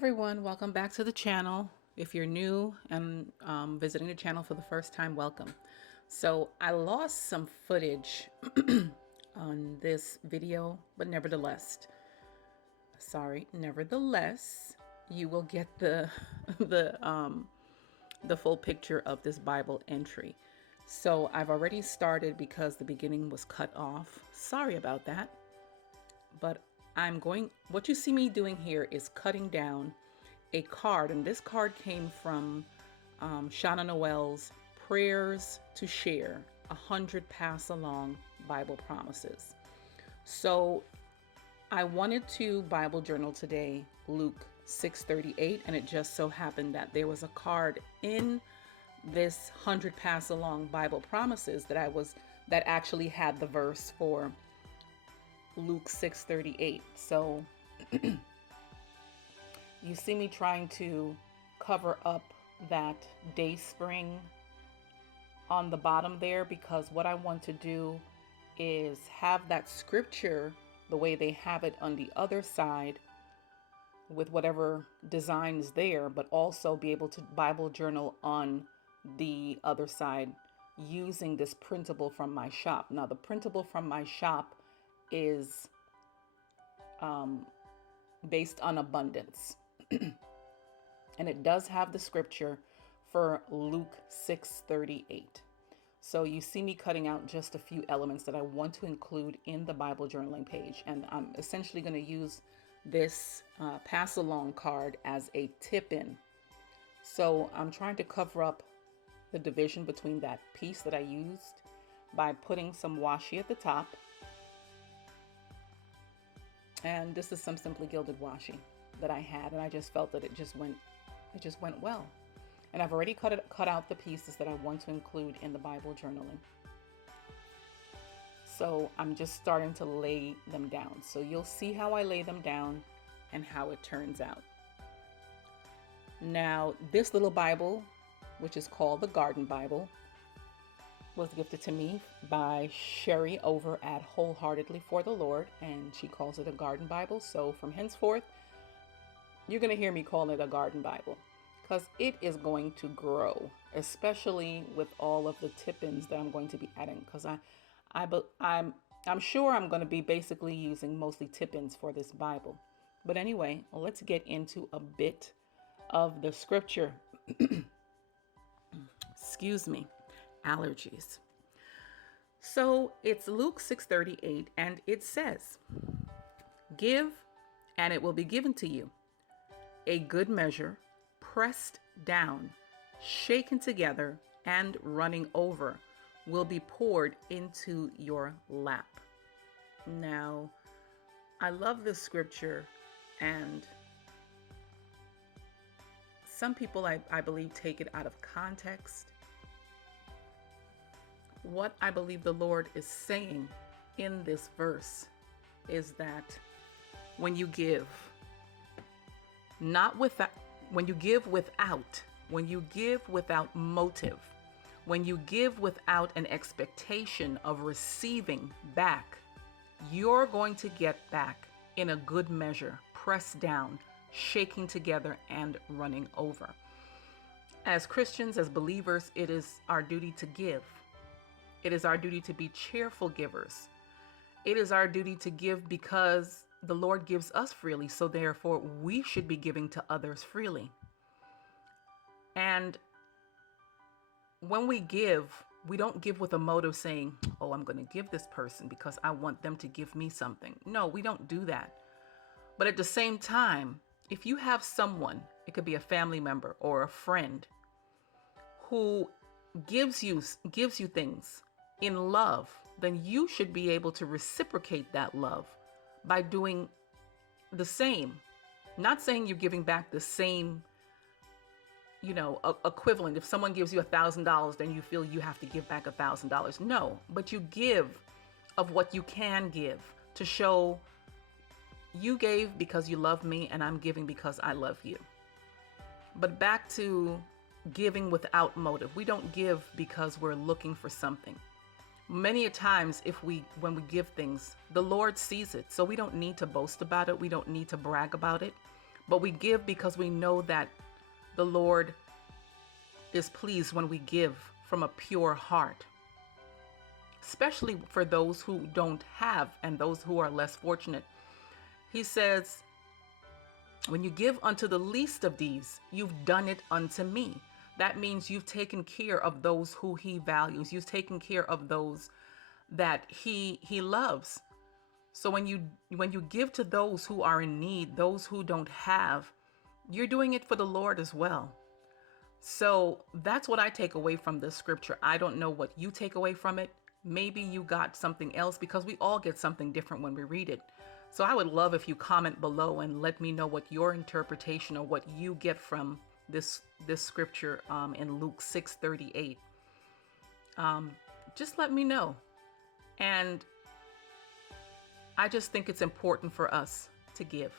everyone, welcome back to the channel. If you're new and visiting the channel for the first time, welcome. So I lost some footage on this video, but nevertheless, you will get the the full picture of this Bible entry. So I've already started because the beginning was cut off. Sorry about that. But what you see me doing here is cutting down a card, and this card came from Shauna Noel's Prayers to Share, 100 Pass Along Bible Promises. So I wanted to Bible journal today, Luke 6:38, and it just so happened that there was a card in this 100 Pass Along Bible Promises that actually had the verse for Luke 6:38. So you see me trying to cover up that day spring on the bottom there, because what I want to do is have that scripture the way they have it on the other side with whatever designs there, but also be able to Bible journal on the other side using this printable from my shop. Now, the printable from my shop is based on abundance. And it does have the scripture for Luke 6:38. So you see me cutting out just a few elements that I want to include in the Bible journaling page. And I'm essentially going to use this pass along card as a tip-in. So I'm trying to cover up the division between that piece that I used by putting some washi at the top. And this is some Simply Gilded washi that I had, and I just felt that it just went well. And I've already cut out the pieces that I want to include in the Bible journaling. So I'm just starting to lay them down. So you'll see how I lay them down and how it turns out. Now, this little Bible, which is called the Garden Bible, was gifted to me by Sherry over at Wholeheartedly for the Lord, and she calls it a Garden Bible. So from henceforth, you're going to hear me call it a Garden Bible, because it is going to grow, especially with all of the tip-ins that I'm going to be adding, because I'm sure I'm going to be basically using mostly tip-ins for this Bible. But anyway, let's get into a bit of the scripture. Excuse me. Allergies. So it's Luke 6:38, and it says, "Give, and it will be given to you. A good measure, pressed down, shaken together, and running over, will be poured into your lap." Now, I love this scripture, and some people, I believe, take it out of context. What I believe the Lord is saying in this verse is that when you give, when you give without motive, when you give without an expectation of receiving back, you're going to get back in a good measure, pressed down, shaking together, and running over. As Christians, as believers, it is our duty to give. It is our duty to be cheerful givers. It is our duty to give because the Lord gives us freely, so therefore we should be giving to others freely. And when we give, we don't give with a motive saying, "Oh, I'm going to give this person because I want them to give me something." No, we don't do that. But at the same time, if you have someone, it could be a family member or a friend, who gives you things in love, then you should be able to reciprocate that love by doing the same. Not saying you're giving back the same, equivalent. If someone gives you $1,000, then you feel you have to give back $1,000. No, but you give of what you can give to show you gave because you love me, and I'm giving because I love you. But back to giving without motive. We don't give because we're looking for something. Many a times, when we give things, the Lord sees it, so we don't need to boast about it. We don't need to brag about it. but we give because we know that the Lord is pleased when we give from a pure heart, especially for those who don't have and those who are less fortunate. He says, when you give unto the least of these, you've done it unto me. That means you've taken care of those who he values. You've taken care of those that he loves. So when you give to those who are in need, those who don't have, you're doing it for the Lord as well. So that's what I take away from this scripture. I don't know what you take away from it. Maybe you got something else, because we all get something different when we read it. So I would love if you comment below and let me know what your interpretation or what you get from this scripture in Luke 6:38. Just let me know. And I just think it's important for us to give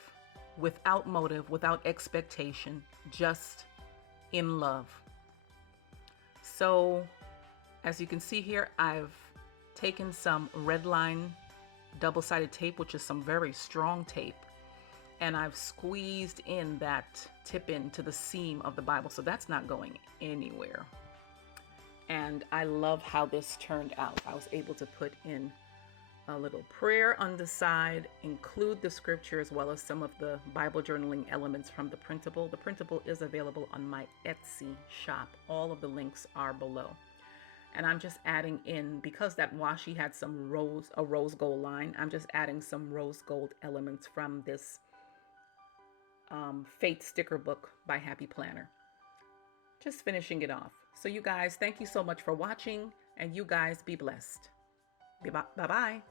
without motive, without expectation, just in love. So as you can see here, I've taken some red line double-sided tape, which is some very strong tape, and I've squeezed in that tip into the seam of the Bible, so that's not going anywhere. And I love how this turned out. I was able to put in a little prayer on the side, include the scripture, as well as some of the Bible journaling elements from the Printable. The Printable is available on my Etsy shop. All of the links are below. And I'm just adding in, because that washi had some a rose gold line, I'm just adding some rose gold elements from this Faith sticker book by Happy Planner. Just finishing it off. So you guys, thank you so much for watching, and you guys be blessed. Bye-bye.